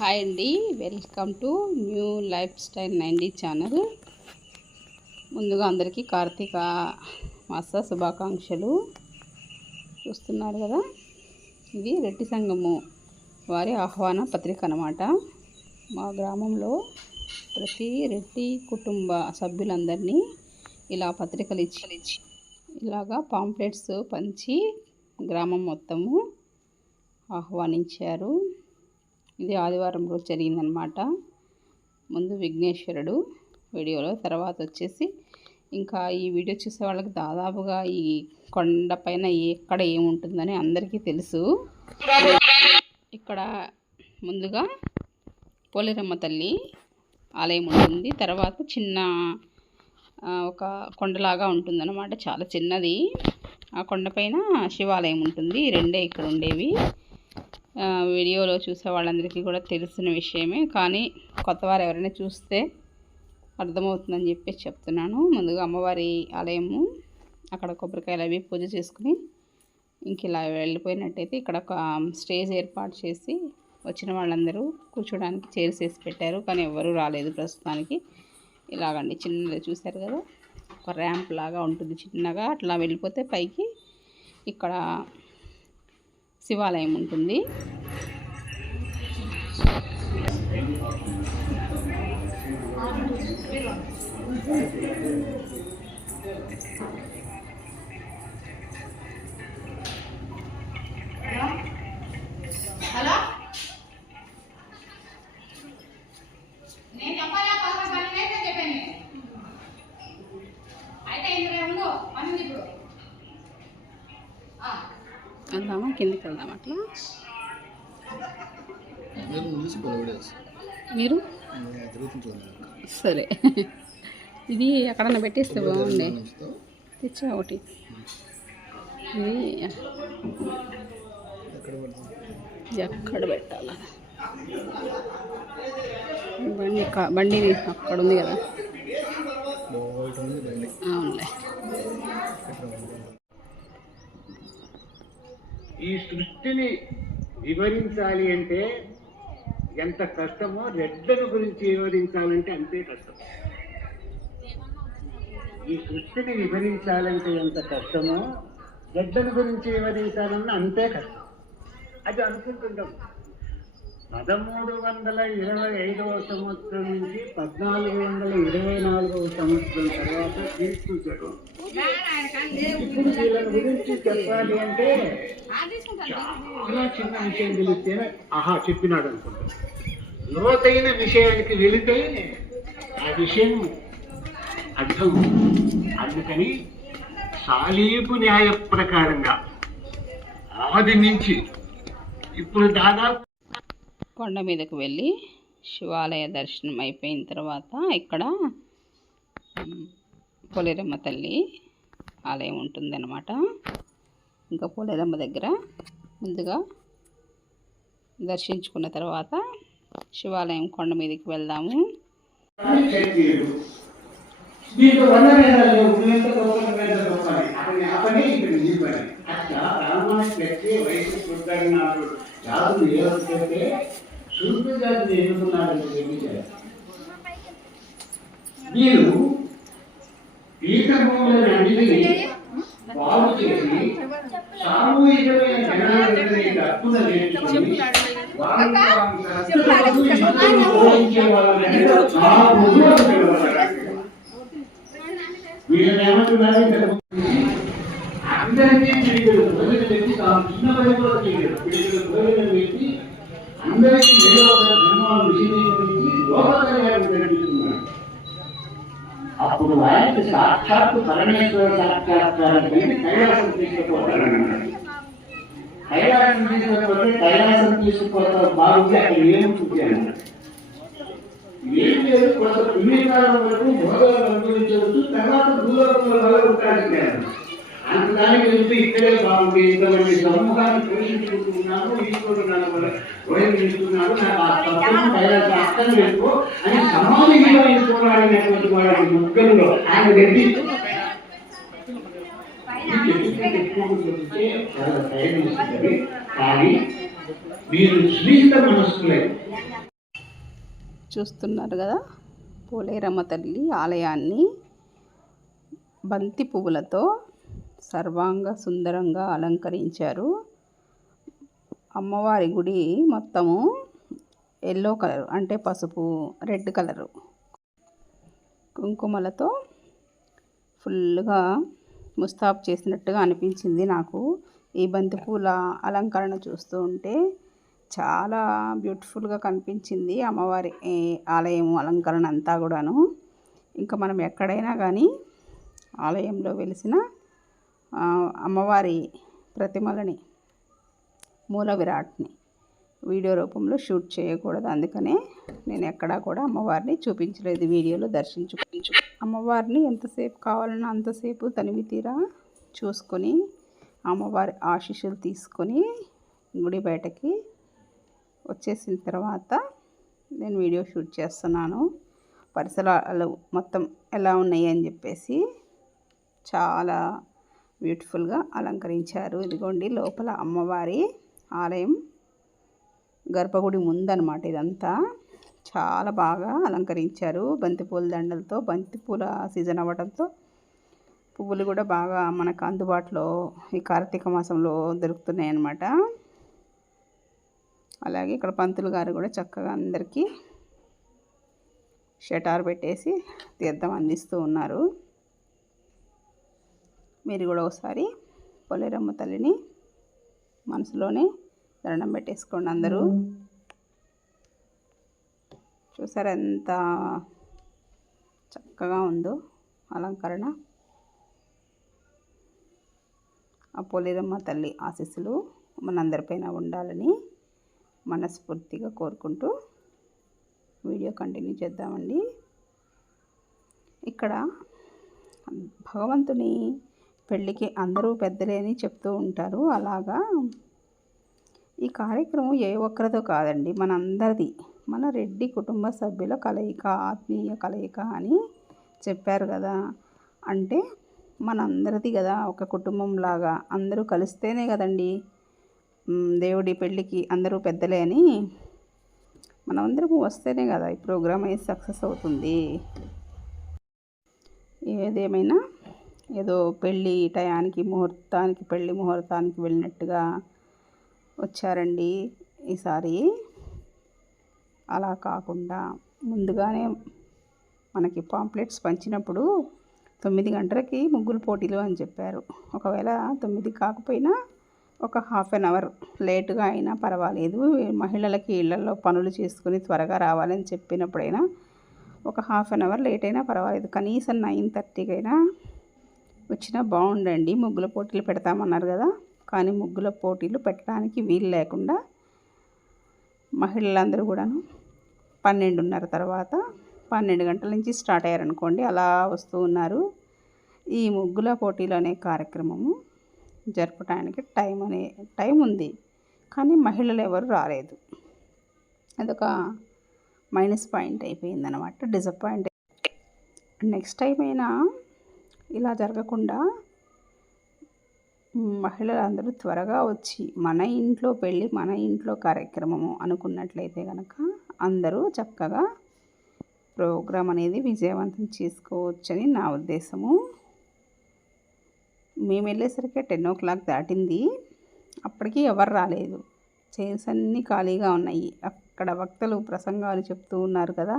Hi అండి. Welcome to new lifestyle ninety channel. ముందుగా అందరికీ కార్తీక మాస శుభాకాంక్షలు. చూస్తున్నారు కదా? ఇది రెడ్డి సంఘము వారి ఆహ్వాన పత్రిక అన్నమాట. మా గ్రామంలో ప్రతి రెడ్డి కుటుంబ సభ్యులందరినీ ఇలా పత్రికలు ఇచ్చి ఇలాగా పాంప్లెట్స్ పంచి గ్రామం మొత్తము ఆహ్వానించారు. ఇది ఆదివారం రోజు జరిగిందనమాట ముందు విఘ్నేశ్వరుడు వీడియోలో తర్వాత వచ్చేసి ఇంకా ఈ వీడియో చూసే వాళ్ళకి దాదాపుగా ఈ కొండ పైన ఎక్కడ ఏముంటుందని అందరికీ తెలుసు. ఇక్కడ ముందుగా పోలేరమ్మ తల్లి ఆలయం ఉంటుంది. తర్వాత చిన్న ఒక కొండలాగా ఉంటుందన్నమాట. చాలా చిన్నది. ఆ కొండపైన శివాలయం ఉంటుంది. రెండే ఇక్కడ ఉండేవి. వీడియోలో చూసే వాళ్ళందరికీ కూడా తెలిసిన విషయమే. కానీ కొత్తవారు ఎవరైనా చూస్తే అర్థమవుతుందని చెప్పేసి చెప్తున్నాను. ముందుగా అమ్మవారి ఆలయము అక్కడ కొబ్బరికాయలు అవి పూజ చేసుకుని ఇంక ఇలా వెళ్ళిపోయినట్టయితే ఇక్కడ ఒక స్టేజ్ ఏర్పాటు చేసి వచ్చిన వాళ్ళందరూ కూర్చోడానికి చైర్స్ వేసి పెట్టారు. కానీ ఎవరూ రాలేదు ప్రస్తుతానికి. ఇలాగండి చిన్నది చూశారు కదా? ఒక ర్యాంప్ లాగా ఉంటుంది చిన్నగా. అట్లా వెళ్ళిపోతే పైకి ఇక్కడ శివాలయం ఉంటుంది. వెళ్దామా? కిందికి వెళ్దాం అట్లా? మీరు? సరే. ఇది ఎక్కడన్నా పెట్టేస్తే బాగుండే. తెచ్చా ఒకటి? ఇది ఎక్కడ పెట్టాలా? బండి బండి అక్కడ ఉంది కదా. అవునులే. ఈ సృష్టిని వివరించాలి అంటే ఎంత కష్టమో రెడ్లను గురించి వివరించాలంటే అంతే కష్టం. ఈ కృష్ణుని వివరించాలంటే ఎంత కష్టమో రెడ్లను గురించి వివరించాలన్నా అంతే కష్టం. అది అనుకుంటుంటాం. పదమూడు వందల ఇరవై ఐదవ సంవత్సరం నుంచి పద్నాలుగు వందల ఇరవై నాలుగవ సంవత్సరం తర్వాత తీసుకుంటాడు ఇప్పుడు వీళ్ళ గురించి చెప్పాలి అంటే చాలా చిన్న విషయం తెలిస్తేనే ఆహా చెప్పినాడు అనుకుంటాం. లోతైన విషయానికి వెళితే ఆ విషయం అర్థం. అందుకని సాలీపు న్యాయ ప్రకారంగా ఆది నుంచి ఇప్పుడు దాదాపు కొండ మీదకు వెళ్ళి శివాలయ దర్శనం అయిపోయిన తర్వాత ఇక్కడ ఉమ్, పోలేరమ్మ తల్లి ఆలయం ఉంటుందన్నమాట. ఇంకా పోలేరమ్మ దగ్గర ముందుగా దర్శించుకున్న తర్వాత శివాలయం కొండ మీదకి వెళ్దాము. దీంట్లో గొప్ప అతని ఆ పని ఇక్కడ పని అట్లా వయసు శూద్ర జాతిని ఎన్నుకున్నాడని తెలియజేయాలి బాగు చేసి సామూహికమైన జనాన్ని హక్కున నేర్చుకుని వీళ్ళని అందరికీ పెట్టి తాము చిన్న వయసులో పెట్టి అందరికీ ఏదో ఒక ధర్మాలు విశదీకరించి లోకకళ్యాణం జరిపిస్తున్నారు అప్పుడు ఆయనకి సాక్షాత్తు పరమేశ్వర సాక్షాత్కారం కలిగి కైలాసం తీసుకుపోతారన్నాడు కైలాసం తీసుకుపోతే కైలాసం తీసుకుపోతారు బాగుంది అక్కడ ఏమి చూపాను ఏం లేదు కొంత పుణ్యకాలం వరకు భోగాలు అనుభవించవచ్చు తర్వాత భూలోకంలో ఉంటాడు అంతదానికి వెళ్తూ ఇక్కడే బాగుంది. ఇంతమంది సమూహాన్ని పోషించుకుంటున్నాను ఈశ్వరుడు నాకు వయం నాకు ఆ తత్వం కైలాసం అర్థం లేదు. అని సమాధిగా ఎంచుకోవాలనేటువంటి వాడి ముగ్గురులో ఆయన రెడ్డి కానీ మీరు శ్రీత మనస్కులై. చూస్తున్నారు కదా పోలేరమ్మ తల్లి ఆలయాన్ని బంతి పువ్వులతో సర్వాంగ సుందరంగా అలంకరించారు. అమ్మవారి గుడి మొత్తము ఎల్లో కలర్ అంటే పసుపు రెడ్ కలరు. కుంకుమలతో ఫుల్గా ముస్తాబ్ చేసినట్టుగా అనిపించింది నాకు. ఈ బంతిపూల అలంకరణ చూస్తూ ఉంటే చాలా బ్యూటిఫుల్గా కనిపించింది అమ్మవారి ఆలయం అలంకరణ అంతా కూడాను. ఇంకా మనం ఎక్కడైనా కానీ ఆలయంలో వెలిసిన అమ్మవారి ప్రతిమలని మూల విరాట్ని వీడియో రూపంలో షూట్ చేయకూడదు. అందుకనే నేను ఎక్కడా కూడా అమ్మవారిని చూపించలేదు. వీడియోలో దర్శించు అమ్మవారిని ఎంతసేపు కావాలన్నా అంతసేపు తనివి తీరా చూసుకొని అమ్మవారి ఆశీస్సులు తీసుకొని గుడి బయటకి వచ్చేసిన తర్వాత నేను వీడియో షూట్ చేస్తున్నాను. పరిసరాలు మొత్తం ఎలా ఉన్నాయి అని చెప్పేసి చాలా బ్యూటిఫుల్గా అలంకరించారు. ఇదిగోండి లోపల అమ్మవారి ఆలయం గర్భగుడి ముందనమాట ఇదంతా. చాలా బాగా అలంకరించారు. బంతిపూల దండలతో బంతిపూల సీజన్ అవ్వడంతో పువ్వులు కూడా బాగా మనకు అందుబాటులో ఈ కార్తీక మాసంలో దొరుకుతున్నాయి అన్నమాట అలాగే ఇక్కడ పంతులు గారు కూడా చక్కగా అందరికీ షటార్ పెట్టేసి తీర్థం అందిస్తూ ఉన్నారు. మీరు కూడా ఒకసారి పొలేరమ్మ తల్లిని మనసులోనే దండం పెట్టేసుకోండి అందరూ. చూసారా ఎంత చక్కగా ఉందో అలంకరణ. ఆ పోలేరమ్మ తల్లి ఆశీస్సులు మనందరిపైన ఉండాలని మనస్ఫూర్తిగా కోరుకుంటూ వీడియో కంటిన్యూ చేద్దామండి. ఇక్కడ భగవంతుని పెళ్ళికి అందరూ పెద్దలే అని చెప్తూ ఉంటారు. అలాగా? ఈ కార్యక్రమం ఏ ఒక్కరితో కాదండి మనందరిది. మన రెడ్డి కుటుంబ సభ్యుల కలయిక ఆత్మీయ కలయిక అని చెప్పారు కదా. అంటే మనందరిది కదా ఒక కుటుంబం లాగా. అందరూ కలిస్తేనే కదండి దేవుడి పెళ్ళికి అందరూ పెద్దలే అని. మనమందరము వస్తేనే కదా ఈ ప్రోగ్రామ్ అనేది సక్సెస్ అవుతుంది. ఏదేమైనా ఏదో పెళ్ళి టయానికి ముహూర్తానికి పెళ్ళి ముహూర్తానికి వెళ్ళినట్టుగా వచ్చారండి ఈసారి. అలా కాకుండా ముందుగానే మనకి పాంప్లెట్స్ పంచినప్పుడు తొమ్మిది గంటలకి ముగ్గులు పోటీలు అని చెప్పారు. ఒకవేళ తొమ్మిది కాకపోయినా ఒక హాఫ్ అన్ అవర్ లేటుగా అయినా పర్వాలేదు. మహిళలకి ఇళ్ళలో పనులు చేసుకుని త్వరగా రావాలని చెప్పినప్పుడైనా ఒక హాఫ్ అన్ అవర్ లేట్ అయినా పర్వాలేదు. కనీసం నైన్ థర్టీకైనా వచ్చినా బాగుండండి. ముగ్గుల పోటీలు పెడతామన్నారు కదా. కానీ ముగ్గుల పోటీలు పెట్టడానికి వీలు లేకుండా మహిళలందరూ కూడాను పన్నెండున్నర తర్వాత పన్నెండు గంటల నుంచి స్టార్ట్ అయ్యారనుకోండి అలా వస్తూ ఉన్నారు. ఈ ముగ్గుల పోటీలు అనే కార్యక్రమము జరపడానికి టైం అనే టైం ఉంది. కానీ మహిళలు ఎవరు రాలేదు. అదొక మైనస్ పాయింట్ అయిపోయిందనమాట డిసప్పాయింట్. నెక్స్ట్ టైం అయినా ఇలా జరగకుండా మహిళలందరూ త్వరగా వచ్చి మన ఇంట్లో పెళ్ళి మన ఇంట్లో కార్యక్రమము అనుకున్నట్లయితే కనుక అందరూ చక్కగా ప్రోగ్రాం అనేది విజయవంతం చేసుకోవచ్చని నా ఉద్దేశము. మేము వెళ్ళేసరికి టెన్ ఓ క్లాక్ దాటింది. అప్పటికి ఎవరు రాలేదు. చైర్స్ అన్నీ ఖాళీగా ఉన్నాయి. అక్కడ వక్తలు ప్రసంగాలు చెప్తూ ఉన్నారు కదా.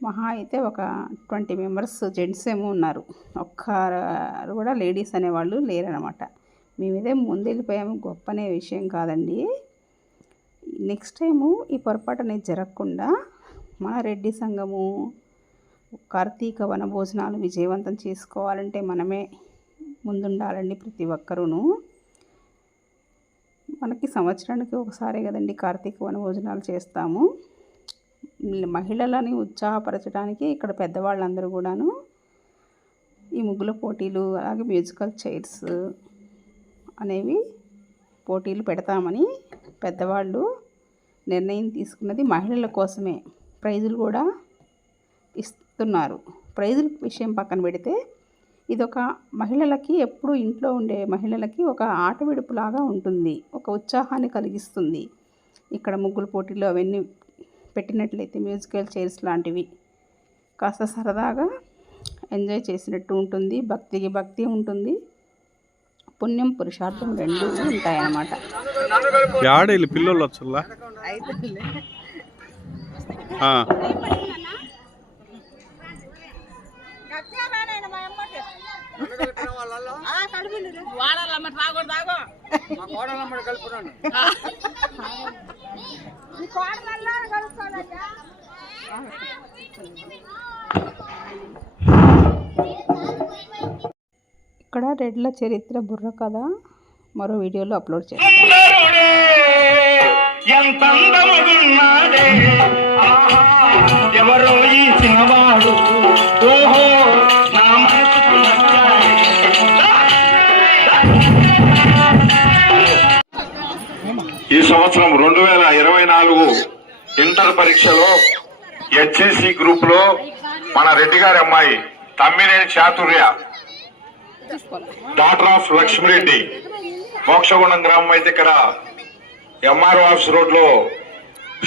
మహా అయితే ఒక ట్వంటీ మెంబర్స్ జెంట్స్ ఏమో ఉన్నారు. ఒక్కరు కూడా లేడీస్ అనేవాళ్ళు లేరనమాట మేమైతే ముందు వెళ్ళిపోయాము గొప్ప అనే విషయం కాదండి. నెక్స్ట్ టైము ఈ పొరపాటు అనేది జరగకుండా మన రెడ్డి సంఘము కార్తీక వనభోజనాలు విజయవంతం చేసుకోవాలంటే మనమే ముందుండాలండి ప్రతి ఒక్కరూను. మనకి సంవత్సరానికి ఒకసారి కదండి కార్తీక వనభోజనాలు చేస్తాము. మహిళలని ఉత్సాహపరచడానికి ఇక్కడ పెద్దవాళ్ళందరూ కూడాను ఈ ముగ్గుల పోటీలు అలాగే మ్యూజికల్ చైర్స్ అనేవి పోటీలు పెడతామని పెద్దవాళ్ళు నిర్ణయం తీసుకున్నది మహిళల కోసమే. ప్రైజులు కూడా ఇస్తున్నారు. ప్రైజుల విషయం పక్కన పెడితే ఇదొక మహిళలకి ఎప్పుడు ఇంట్లో ఉండే మహిళలకి ఒక ఆట విడుపులాగా ఉంటుంది. ఒక ఉత్సాహాన్ని కలిగిస్తుంది. ఇక్కడ ముగ్గుల పోటీలు అవన్నీ పెట్టినట్లయితే మ్యూజికల్ చైర్స్ లాంటివి కాస్త సరదాగా ఎంజాయ్ చేసినట్టు ఉంటుంది. భక్తికి భక్తి ఉంటుంది. పుణ్యం పురుషార్థం రెండు ఉంటాయన్నమాట. పిల్లలు వచ్చల్లా ఆ, ఇక్కడ రెడ్ల చరిత్ర బుర్ర కథ మరో వీడియోలో అప్లోడ్ చేస్తాను ఎంత ఈ సంవత్సరం రెండు వేల ఇరవై నాలుగు ఇంటర్ పరీక్షలో హెచ్ఎసి గ్రూప్లో మన రెడ్డి గారి అమ్మాయి తమ్మినేని చాతుర్య డాక్టర్ ఆఫ్ లక్ష్మిరెడ్డి మోక్షగుణం గ్రామం అయితే ఇక్కడ ఎంఆర్ఓ ఆఫీస్ రోడ్లో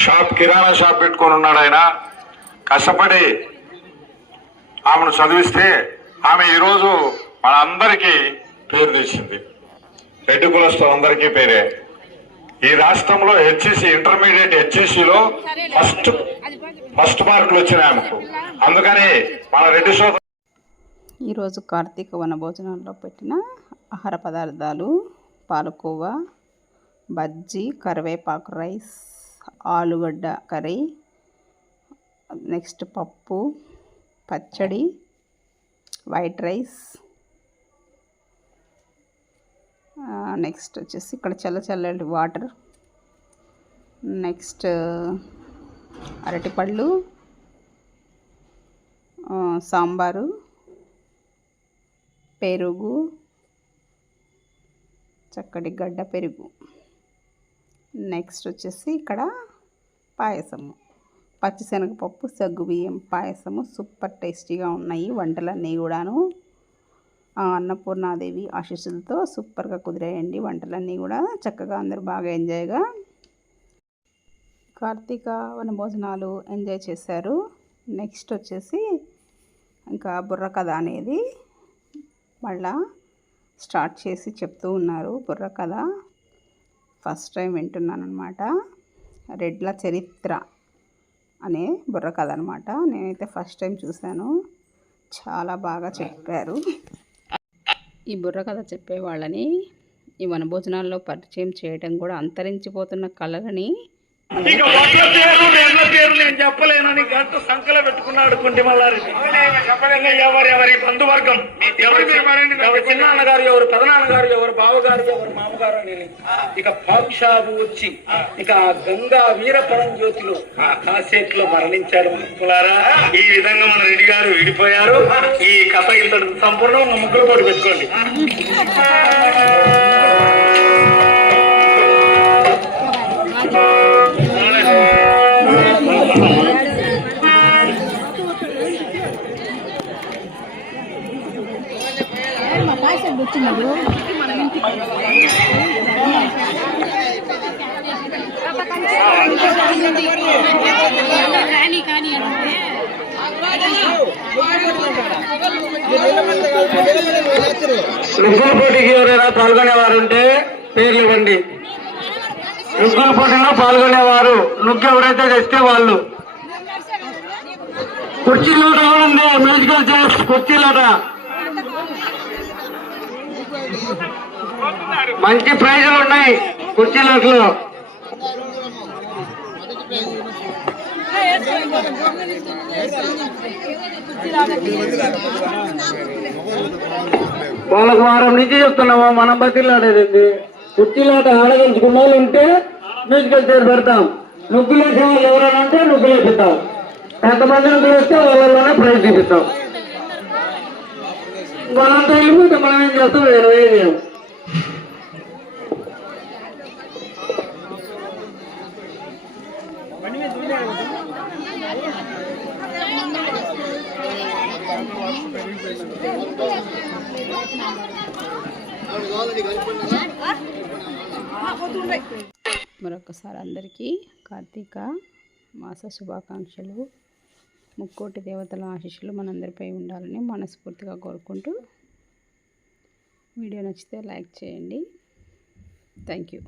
షాప్ కిరాణా షాప్ పెట్టుకొని ఉన్నాడు ఆయన. కష్టపడి ఆమెను చదివిస్తే ఆమె ఈరోజు మన అందరికీ పేరు తెచ్చింది. రెడ్డి కులస్తులు అందరికీ పేరే. ఈ రాష్ట్రంలో హెచ్సిసి ఇంటర్మీడియట్ హెచ్సిసిలో ఫస్ట్ ఫస్ట్ మార్కులు వచ్చినాయి ఆమెకు. అందుకని మన రెడ్డి సోదరు ఈరోజు కార్తీక వనభోజనాల్లో పెట్టిన ఆహార పదార్థాలు పాలకోవా బజ్జీ కరివేపాకు రైస్ ఆలుగడ్డ కర్రీ నెక్స్ట్ పప్పు పచ్చడి వైట్ రైస్ నెక్స్ట్ వచ్చేసి ఇక్కడ చల్ల చల్లటి వాటర్ నెక్స్ట్ అరటిపళ్ళు సాంబారు పెరుగు. చక్కటి గడ్డ పెరుగు. నెక్స్ట్ వచ్చేసి ఇక్కడ పాయసము. పచ్చిశనగపప్పు సగ్గుబియ్యం పాయసము సూపర్ టేస్టీగా ఉన్నాయి. వంటలన్నీ కూడాను అన్నపూర్ణాదేవి ఆశీస్సులతో సూపర్గా కుదిరాయండి. వంటలన్నీ కూడా చక్కగా అందరూ బాగా ఎంజాయ్గా కార్తీక వనభోజనాలు ఎంజాయ్ చేశారు. నెక్స్ట్ వచ్చేసి ఇంకా బుర్రకథ అనేది మళ్ళా స్టార్ట్ చేసి చెప్తూ ఉన్నారు బుర్ర కథ. ఫస్ట్ టైం వింటున్నాను అనమాట రెడ్ల చరిత్ర అనే బుర్ర కథ అనమాట నేనైతే ఫస్ట్ టైం చూశాను. చాలా బాగా చెప్పారు. ఈ బుర్ర కథ చెప్పే వాళ్ళని ఈ వనభోజనాల్లో పరిచయం చేయడం కూడా అంతరించిపోతున్న కళలని ఇక పేరు పేరు నేను చెప్పలేనని గంట సంకల పెట్టుకున్నాడు కుంటి మల్లారెడ్డి. ఎవరెవరి బంధువర్గం. ఎవరి ఎవరి చిన్నాన్న గారు ఎవరు పెదనాన్న గారు ఎవరు బావగారు ఎవరు మామగారు అని ఇక పాక్షాబు వచ్చి ఇక ఆ గంగా వీరపరం జ్యోతిలో కాసేట్లో మరణించాడు ముక్కులారా ఈ విధంగా మన రెడ్డి గారు విడిపోయారు. ఈ కథ ఇంతటి సంపూర్ణం ముగ్గురు పోటీ పెట్టుకోండి. ముగ్గురు పోటీకి ఎవరైనా పాల్గొనేవారు ఉంటే పేర్లు ఇవ్వండి ముగ్గురు పోటీలో పాల్గొనేవారు నుగ్గు ఎవరైతే తెస్తే వాళ్ళు. కుర్చీలోట కూడా ఉంది మ్యూజికల్ చైర్స్ కుర్చీలోట. మంచి ప్రైజులు ఉన్నాయి కుర్చీలోట్లో వాళ్ళకు వారం నుంచి చెప్తున్నాము మనం బతిలాడేది కుర్చీలాట ఆడగించుకున్న వాళ్ళు ఉంటే మ్యూజికల్ చైర్ పెడతాం. నుగ్గులు వాళ్ళు ఎవరైనా ఉంటే నుగ్గులు ఎంతమంది నుగ్గులు వాళ్ళలోనే ప్రైజ్ చూపిస్తాం. వాళ్ళంతా వెళ్ళిపోతే మనం ఏం చేస్తాం వేరే ఏం చేయం మరొకసారి అందరికీ కార్తీక మాస శుభాకాంక్షలు ముక్కోటి దేవతల ఆశీస్సులు మనందరిపై ఉండాలని మనస్ఫూర్తిగా కోరుకుంటూ వీడియో నచ్చితే లైక్ చేయండి. Thank you.